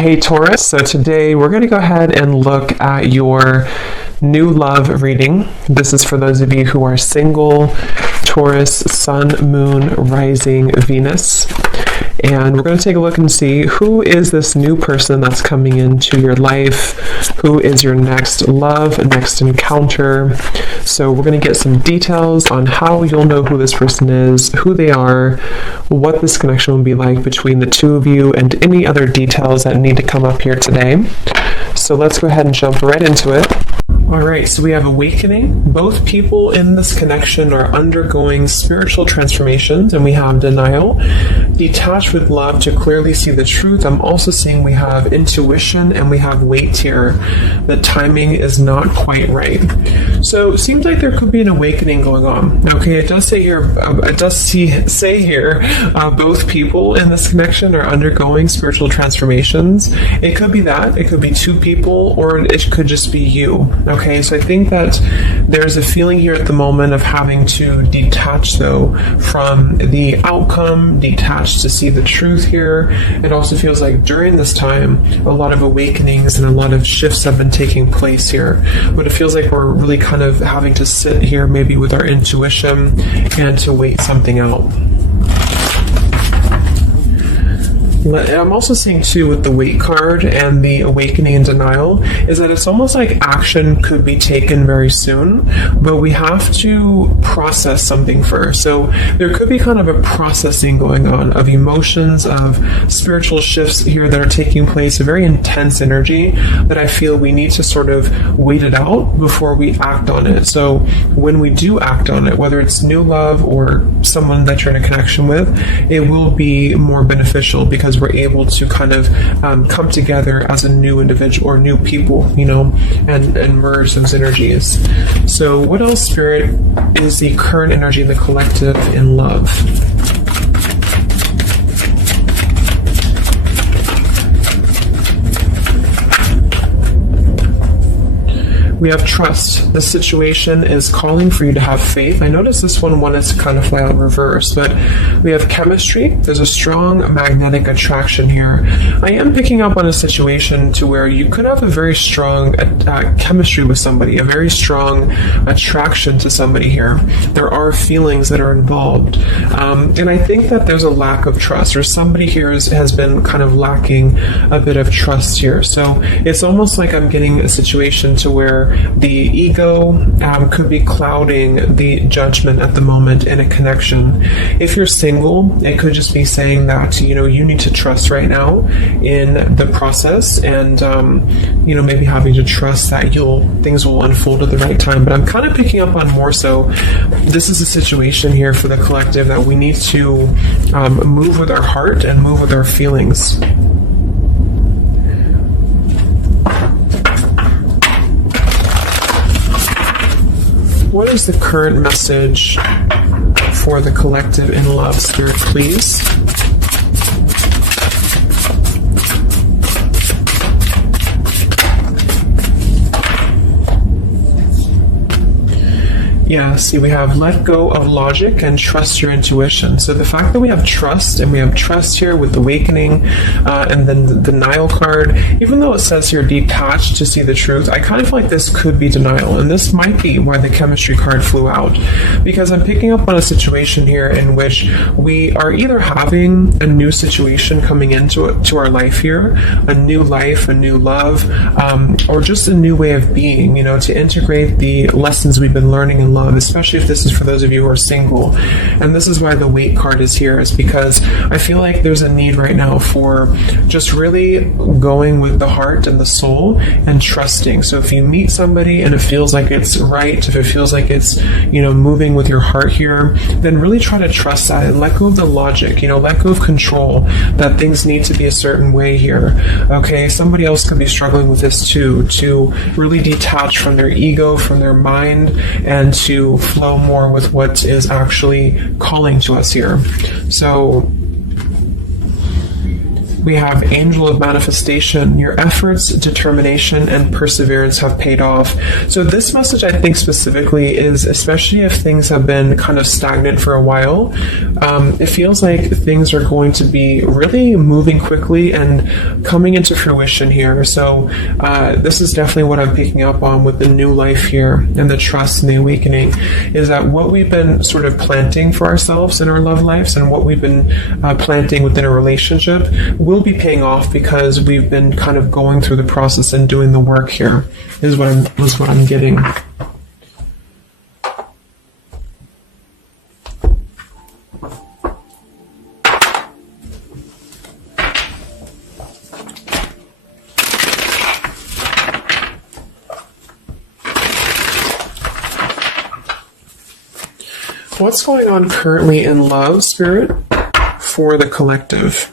Hey Taurus, so today we're going to go ahead and look at your new love reading. This is for those of you who are single, Taurus, Sun, Moon, Rising, Venus. And we're going to take a look and see who is this new person that's coming into your life, who is your next love, next encounter. So we're going to get some details on how you'll know who this person is, who they are, what this connection will be like between the two of you, and any other details that need to come up here today. So let's go ahead and jump right into it. All right, so we have awakening. Both people in this connection are undergoing spiritual transformations, and we have denial. Detached with love to clearly see the truth. I'm also seeing we have intuition and we have wait here. The timing is not quite right. So it seems like there could be an awakening going on. Okay, it does say here, both people in this connection are undergoing spiritual transformations. It could be that. It could be two people, or it could just be you. Okay, so I think that there's a feeling here at the moment of having to detach, though, from the outcome, detach to see the truth here. It also feels like during this time, a lot of awakenings and a lot of shifts have been taking place here. But it feels like we're really kind of having to sit here maybe with our intuition and to wait something out. I'm also seeing too with the wait card and the awakening and denial is that it's almost like action could be taken very soon, but we have to process something first. So there could be kind of a processing going on of emotions, of spiritual shifts here that are taking place, a very intense energy that I feel we need to sort of wait it out before we act on it. So when we do act on it, whether it's new love or someone that you're in a connection with, it will be more beneficial because we're able to kind of come together as a new individual or new people, and merge those energies. So what else, Spirit, is the current energy in the collective in love? We have trust. The situation is calling for you to have faith. I noticed this one wanted to kind of fly out reverse, but we have chemistry. There's a strong magnetic attraction here. I am picking up on a situation to where you could have a very strong chemistry with somebody, a very strong attraction to somebody here. There are feelings that are involved. And I think that there's a lack of trust, or somebody here has been kind of lacking a bit of trust here. So it's almost like I'm getting a situation to where the ego could be clouding the judgment at the moment in a connection. If you're single, it could just be saying that, you need to trust right now in the process and, maybe having to trust that things will unfold at the right time. But I'm kind of picking up on more so, this is a situation here for the collective that we need to move with our heart and move with our feelings. What is the current message for the collective in love, Spirit, please? Yeah, see, we have let go of logic and trust your intuition. So the fact that we have trust, and we have trust here with awakening, and then the denial card, even though it says here detached to see the truth, I kind of feel like this could be denial. And this might be why the chemistry card flew out. Because I'm picking up on a situation here in which we are either having a new situation coming into our life here, a new life, a new love, or just a new way of being, to integrate the lessons we've been learning in love, especially if this is for those of you who are single. And this is why the wait card is here, is because I feel like there's a need right now for just really going with the heart and the soul and trusting. So if you meet somebody and it feels like it's right, if it feels like it's, moving with your heart here, then really try to trust that and let go of the logic, let go of control, that things need to be a certain way here. Okay, somebody else could be struggling with this too, to really detach from their ego, from their mind, and to flow more with what is actually calling to us here. So we have Angel of Manifestation. Your efforts, determination, and perseverance have paid off. So this message, I think specifically, is especially if things have been kind of stagnant for a while, it feels like things are going to be really moving quickly and coming into fruition here. So this is definitely what I'm picking up on with the new life here and the trust and the awakening, is that what we've been sort of planting for ourselves in our love lives and what we've been planting within a relationship will be paying off because we've been kind of going through the process and doing the work here, is what I'm getting. What's going on currently in love, Spirit, for the collective?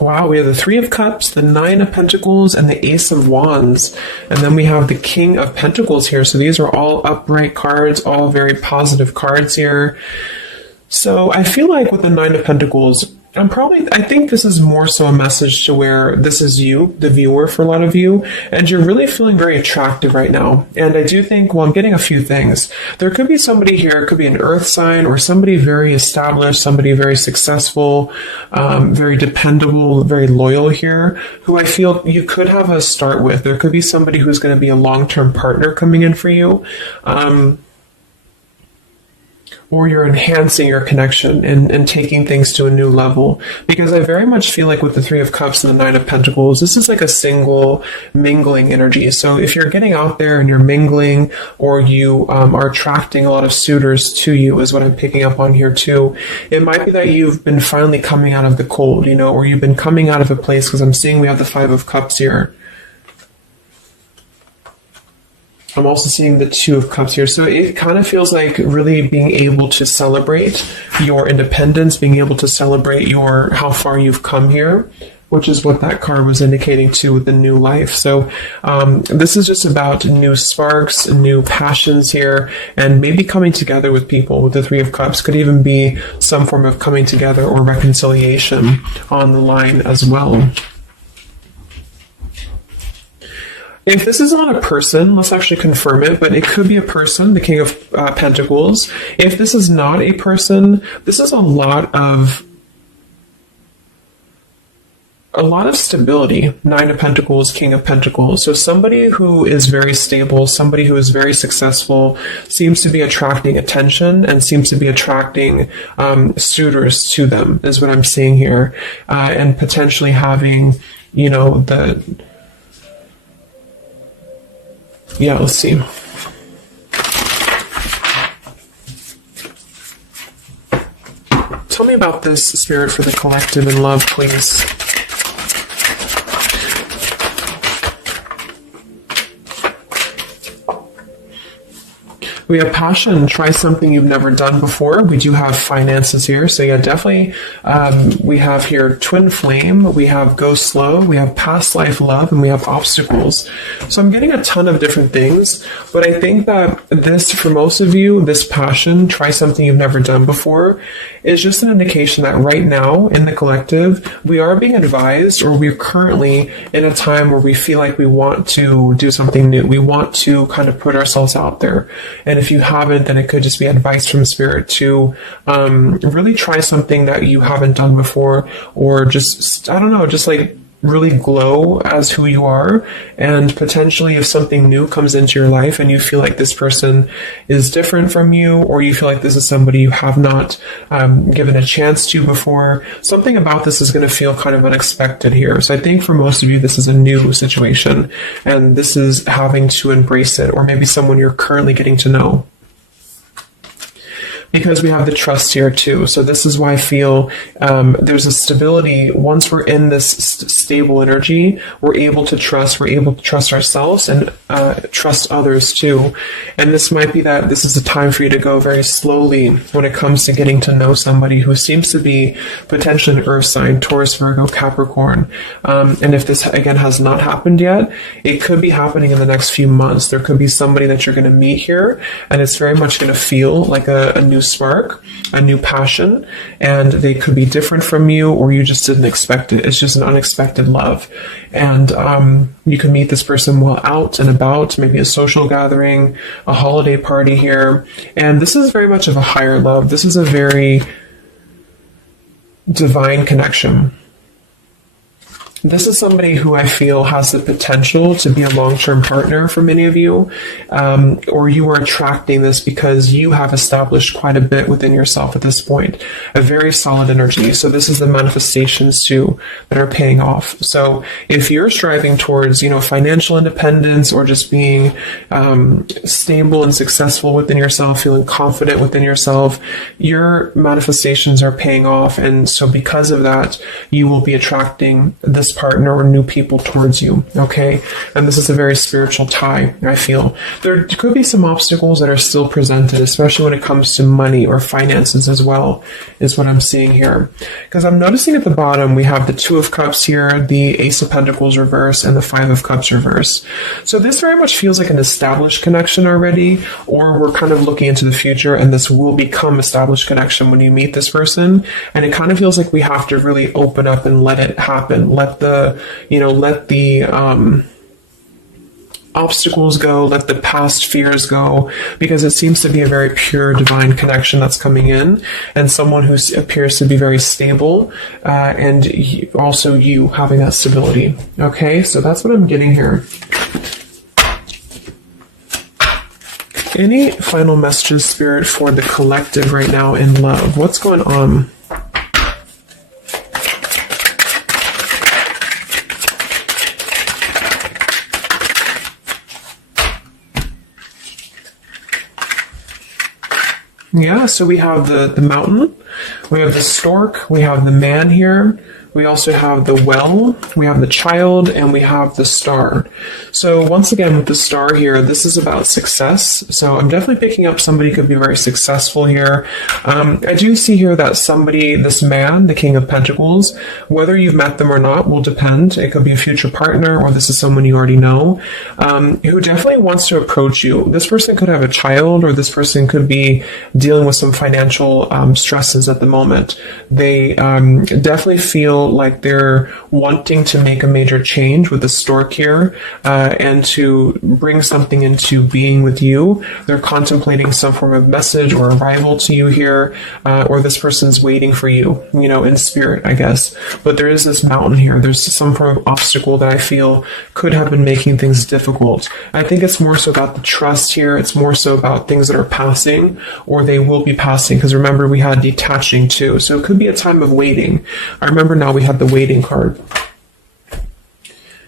Wow, we have the Three of Cups, the Nine of Pentacles, and the Ace of Wands. And then we have the King of Pentacles here. So these are all upright cards, all very positive cards here. So I feel like with the Nine of Pentacles, I think this is more so a message to where this is you, the viewer, for a lot of you, and you're really feeling very attractive right now. And I do think, well, I'm getting a few things. There could be somebody here, it could be an earth sign or somebody very established, somebody very successful, very dependable, very loyal here, who I feel you could have a start with. There could be somebody who's going to be a long-term partner coming in for you. Or you're enhancing your connection and taking things to a new level. Because I very much feel like with the Three of Cups and the Nine of Pentacles, this is like a single mingling energy. So if you're getting out there and you're mingling, or you are attracting a lot of suitors to you, is what I'm picking up on here too. It might be that you've been finally coming out of the cold, or you've been coming out of a place, because I'm seeing we have the Five of Cups here. I'm also seeing the Two of Cups here. So it kind of feels like really being able to celebrate your independence, being able to celebrate how far you've come here, which is what that card was indicating too with the new life. So this is just about new sparks, new passions here, and maybe coming together with people. With the Three of Cups could even be some form of coming together or reconciliation on the line as well. If this is not a person, let's actually confirm it, but it could be a person, the King of Pentacles. If this is not a person, this is a lot of stability. Nine of Pentacles, King of Pentacles. So somebody who is very stable, somebody who is very successful, seems to be attracting attention and seems to be attracting suitors to them, is what I'm seeing here. And potentially having, let's see. Tell me about this, Spirit, for the collective in love, please. We have passion. Try something you've never done before. We do have finances here. So yeah, definitely. We have here twin flame. We have go slow. We have past life love, and we have obstacles. So I'm getting a ton of different things, but I think that this, for most of you, this passion, try something you've never done before, is just an indication that right now in the collective, we are being advised, or we're currently in a time where we feel like we want to do something new. We want to kind of put ourselves out there. And if you haven't, then it could just be advice from Spirit to really try something that you haven't done before, or just like really glow as who you are. And potentially if something new comes into your life and you feel like this person is different from you, or you feel like this is somebody you have not given a chance to before, something about this is going to feel kind of unexpected here. So I think for most of you, this is a new situation, and this is having to embrace it, or maybe someone you're currently getting to know. because we have the trust here too. So this is why I feel there's a stability. Once we're in this stable energy, we're able to trust ourselves and trust others too. And this might be that this is a time for you to go very slowly when it comes to getting to know somebody who seems to be potentially an earth sign, Taurus, Virgo, Capricorn. And if this again has not happened yet, it could be happening in the next few months. There could be somebody that you're going to meet here, and it's very much going to feel like a new spark, a new passion, and they could be different from you, or you just didn't expect it. It's just an unexpected love. And you can meet this person while out and about, maybe a social gathering, a holiday party here. And this is very much of a higher love. This is a very divine connection. This is somebody who I feel has the potential to be a long-term partner for many of you, or you are attracting this because you have established quite a bit within yourself at this point, a very solid energy. So this is the manifestations too that are paying off. So if you're striving towards, financial independence, or just being stable and successful within yourself, feeling confident within yourself, your manifestations are paying off. And so because of that, you will be attracting this partner or new people towards you, okay? And this is a very spiritual tie, I feel. There could be some obstacles that are still presented, especially when it comes to money or finances as well, is what I'm seeing here. Because I'm noticing at the bottom, we have the Two of Cups here, the Ace of Pentacles reverse, and the Five of Cups reverse. So this very much feels like an established connection already, or we're kind of looking into the future, and this will become established connection when you meet this person. And it kind of feels like we have to really open up and let it happen. Let the obstacles go, let the past fears go, because it seems to be a very pure divine connection that's coming in, and someone who appears to be very stable, and also you having that stability. Okay, so that's what I'm getting here. Any final messages, Spirit, for the collective right now in love? What's going on? Yeah, so we have the mountain, we have the stork, we have the man here, we also have the well, we have the child, and we have the star. So once again, with the star here, this is about success. So I'm definitely picking up somebody could be very successful here. I do see here that somebody, this man, the King of Pentacles, whether you've met them or not will depend. It could be a future partner, or this is someone you already know, who definitely wants to approach you. This person could have a child, or this person could be dealing with some financial stresses at the moment. They definitely feel like they're wanting to make a major change with the stork here, and to bring something into being with you. They're contemplating some form of message or arrival to you here, or this person's waiting for you, in spirit, I guess. But there is this mountain here. There's some form of obstacle that I feel could have been making things difficult. I think it's more so about the trust here. It's more so about things that are passing, or they will be passing, because remember, we had detaching too. So it could be a time of waiting. I remember now we had the waiting card.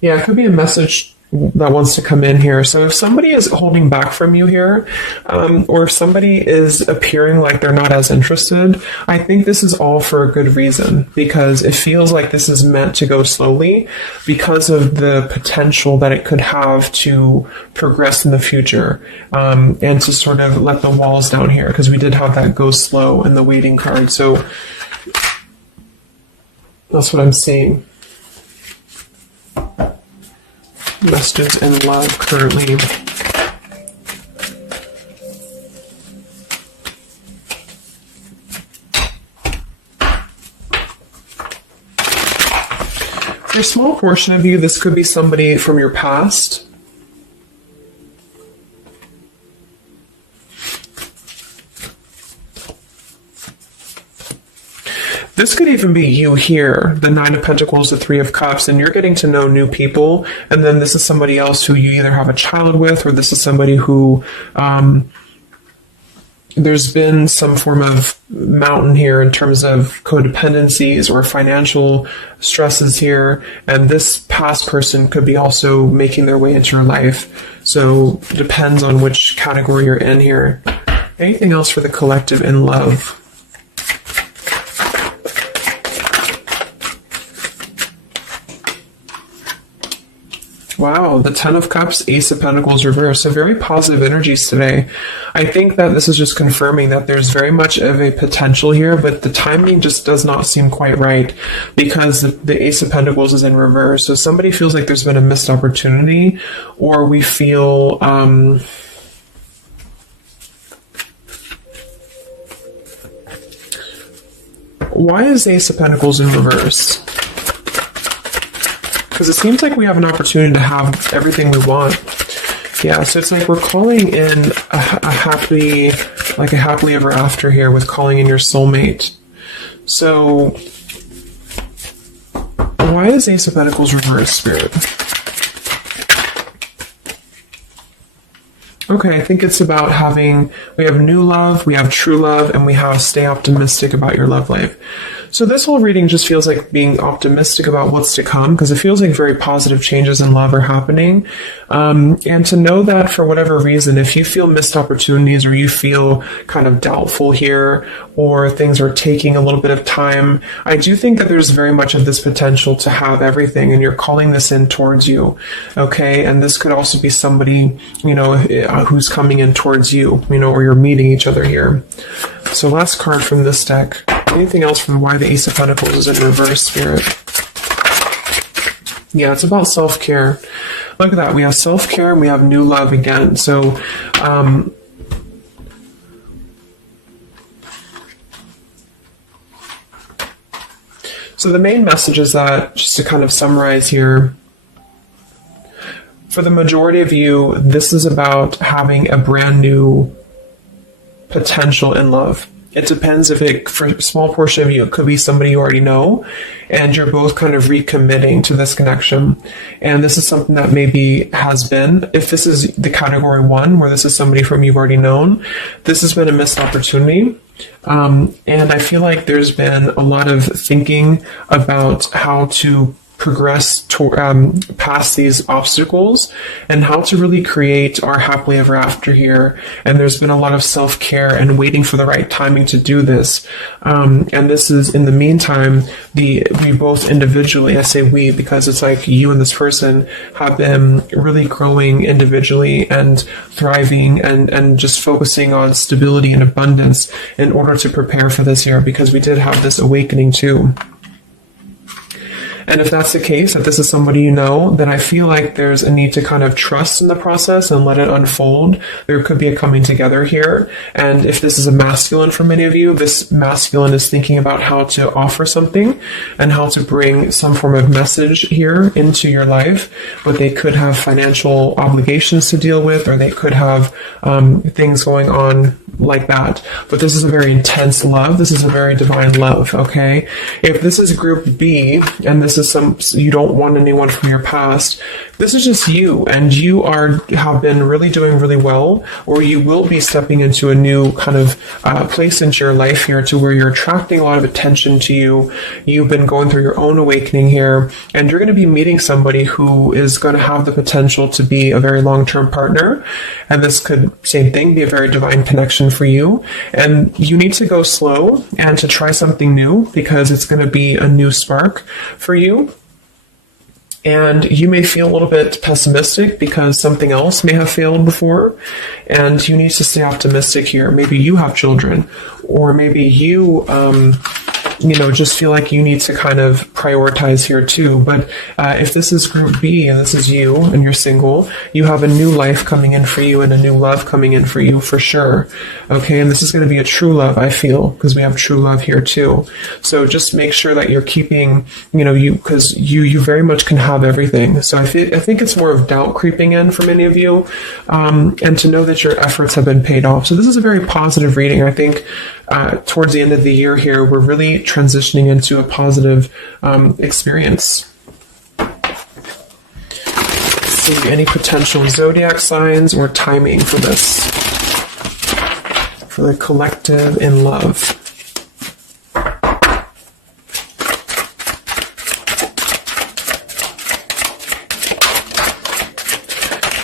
Yeah, it could be a message that wants to come in here. So if somebody is holding back from you here, or if somebody is appearing like they're not as interested, I think this is all for a good reason, because it feels like this is meant to go slowly because of the potential that it could have to progress in the future, and to sort of let the walls down here, because we did have that go slow in the waiting card. So that's what I'm seeing. Messages in love currently. For a small portion of you, this could be somebody from your past. This could even be you here, the Nine of Pentacles, the Three of Cups, and you're getting to know new people, and then this is somebody else who you either have a child with, or this is somebody who there's been some form of mountain here in terms of codependencies or financial stresses here, and this past person could be also making their way into your life. So it depends on which category you're in here. Anything else for the collective in love? Wow, the Ten of Cups, Ace of Pentacles reverse. So very positive energies today. I think that this is just confirming that there's very much of a potential here, but the timing just does not seem quite right because the Ace of Pentacles is in reverse. So somebody feels like there's been a missed opportunity, or we feel... why is Ace of Pentacles in reverse? Because it seems like we have an opportunity to have everything we want. Yeah, so it's like we're calling in a happily ever after here with calling in your soulmate. So why is Ace of Pentacles reverse, Spirit? Okay, I think it's about we have new love, we have true love, and we have stay optimistic about your love life. So this whole reading just feels like being optimistic about what's to come, because it feels like very positive changes in love are happening. And to know that for whatever reason, if you feel missed opportunities or you feel kind of doubtful here, or things are taking a little bit of time, I do think that there's very much of this potential to have everything, and you're calling this in towards you. Okay, and this could also be somebody, who's coming in towards you, or you're meeting each other here. So last card from this deck. Anything else from why the Ace of Pentacles is in reverse, Spirit? Yeah, it's about self-care. Look at that. We have self-care and we have new love again. So, so the main message is that, just to kind of summarize here, for the majority of you, this is about having a brand new potential in love. It depends for a small portion of you, it could be somebody you already know, and you're both kind of recommitting to this connection. And this is something that maybe has been, if this is the category 1, where this is somebody from you've already known, this has been a missed opportunity. And I feel like there's been a lot of thinking about how to progress past these obstacles and how to really create our happily ever after here. And there's been a lot of self-care and waiting for the right timing to do this. And this is, in the meantime, we both individually, I say we because it's like you and this person have been really growing individually and thriving and just focusing on stability and abundance in order to prepare for this year, because we did have this awakening too. And if that's the case, if this is somebody you know, then I feel like there's a need to kind of trust in the process and let it unfold. There could be a coming together here. And if this is a masculine for many of you, this masculine is thinking about how to offer something and how to bring some form of message here into your life. But they could have financial obligations to deal with, or they could have things going on like that. But this is a very intense love. This is a very divine love, okay? If this is group B, and this is you don't want anyone from your past, this is just you, and you have been really doing really well, or you will be stepping into a new kind of place into your life here, to where you're attracting a lot of attention to you. You've been going through your own awakening here, and you're going to be meeting somebody who is going to have the potential to be a very long-term partner. And this could, same thing, be a very divine connection for you. And you need to go slow and to try something new, because it's going to be a new spark for you. And you may feel a little bit pessimistic because something else may have failed before, and you need to stay optimistic here. Maybe you have children, or maybe you just feel like you need to kind of prioritize here too. But if this is group B and this is you and you're single, you have a new life coming in for you and a new love coming in for you for sure. Okay, and this is going to be a true love, I feel, because we have true love here too. So just make sure that you're keeping, because you very much can have everything. So I think it's more of doubt creeping in for many of you, and to know that your efforts have been paid off. So this is a very positive reading. I think towards the end of the year here, we're really transitioning into a positive experience. See any potential zodiac signs or timing for this, for the collective in love.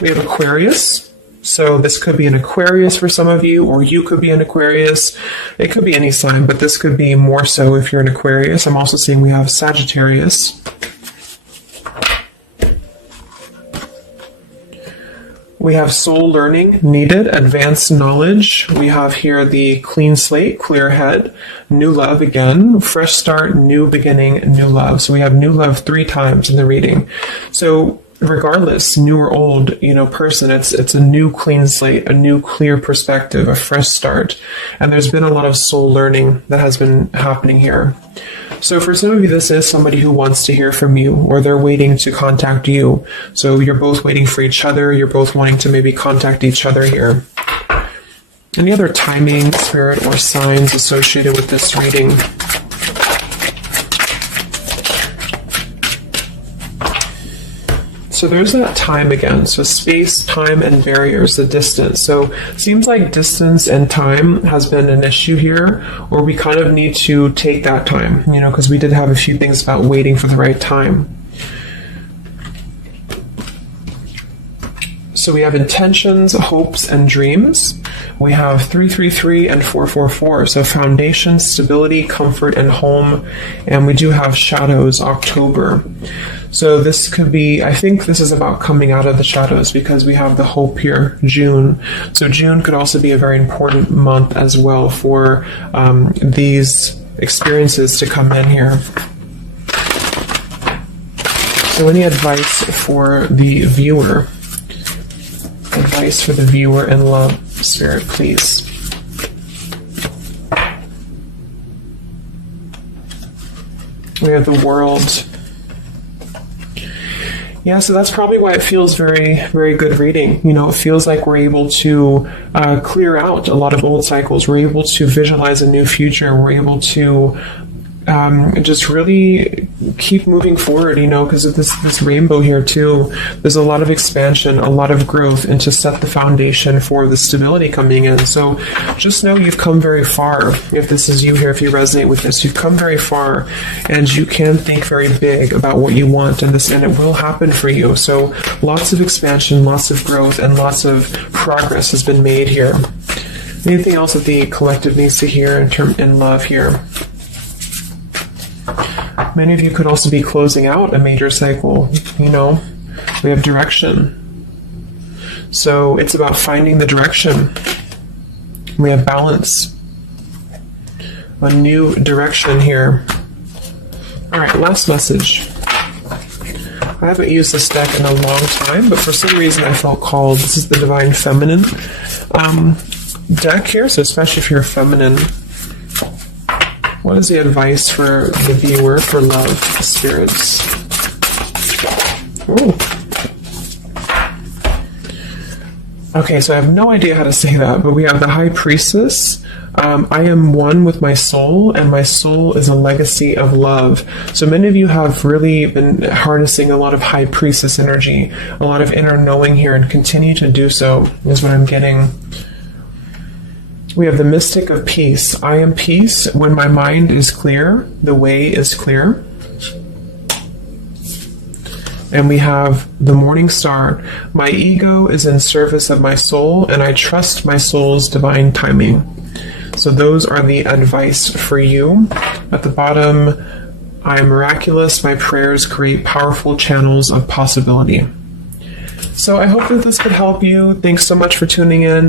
We have Aquarius, So this could be an Aquarius for some of you, or you could be an Aquarius. It could be any sign, but this could be more so if you're an Aquarius. I'm also seeing we have Sagittarius. We have soul learning needed, advanced knowledge. We have here the clean slate, clear head, new love again, fresh start, new beginning, new love. So we have new love 3 times in the reading. So regardless, new or old, person, it's a new clean slate, a new clear perspective, a fresh start. And there's been a lot of soul learning that has been happening here. So for some of you, this is somebody who wants to hear from you, or they're waiting to contact you. So you're both waiting for each other. You're both wanting to maybe contact each other here. Any other timing, spirit, or signs associated with this reading? So there's that time again. So space, time, and barriers, the distance. So seems like distance and time has been an issue here, or we kind of need to take that time, because we did have a few things about waiting for the right time. So we have intentions, hopes, and dreams. We have 333 and 444. So foundation, stability, comfort, and home. And we do have shadows, October. So this could be, I think this is about coming out of the shadows, because we have the hope here, June. So June could also be a very important month as well for these experiences to come in here. So any advice for the viewer? Advice for the viewer in love, Spirit, please. We have the World. Yeah, so that's probably why it feels very, very good reading. It feels like we're able to clear out a lot of old cycles. We're able to visualize a new future. We're able to just really keep moving forward, because of this rainbow here too. There's a lot of expansion, a lot of growth, and to set the foundation for the stability coming in. So just know you've come very far. If this is you here, if you resonate with this, you've come very far, and you can think very big about what you want, and it will happen for you. So lots of expansion, lots of growth, and lots of progress has been made here. Anything else that the collective needs to hear in love here? Many of you could also be closing out a major cycle. We have direction. So it's about finding the direction. We have balance. A new direction here. All right, last message. I haven't used this deck in a long time, but for some reason I felt called. This is the Divine Feminine deck here, so especially if you're feminine. What is the advice for the viewer for love, spirits? Ooh. Okay, so I have no idea how to say that, but we have the High Priestess. I am one with my soul, and my soul is a legacy of love. So many of you have really been harnessing a lot of High Priestess energy, a lot of inner knowing here, and continue to do so, is what I'm getting. We have the Mystic of Peace. I am peace. When my mind is clear, the way is clear. And we have the Morning Star. My ego is in service of my soul, and I trust my soul's divine timing. So those are the advice for you. At the bottom, I am miraculous. My prayers create powerful channels of possibility. So I hope that this could help you. Thanks so much for tuning in.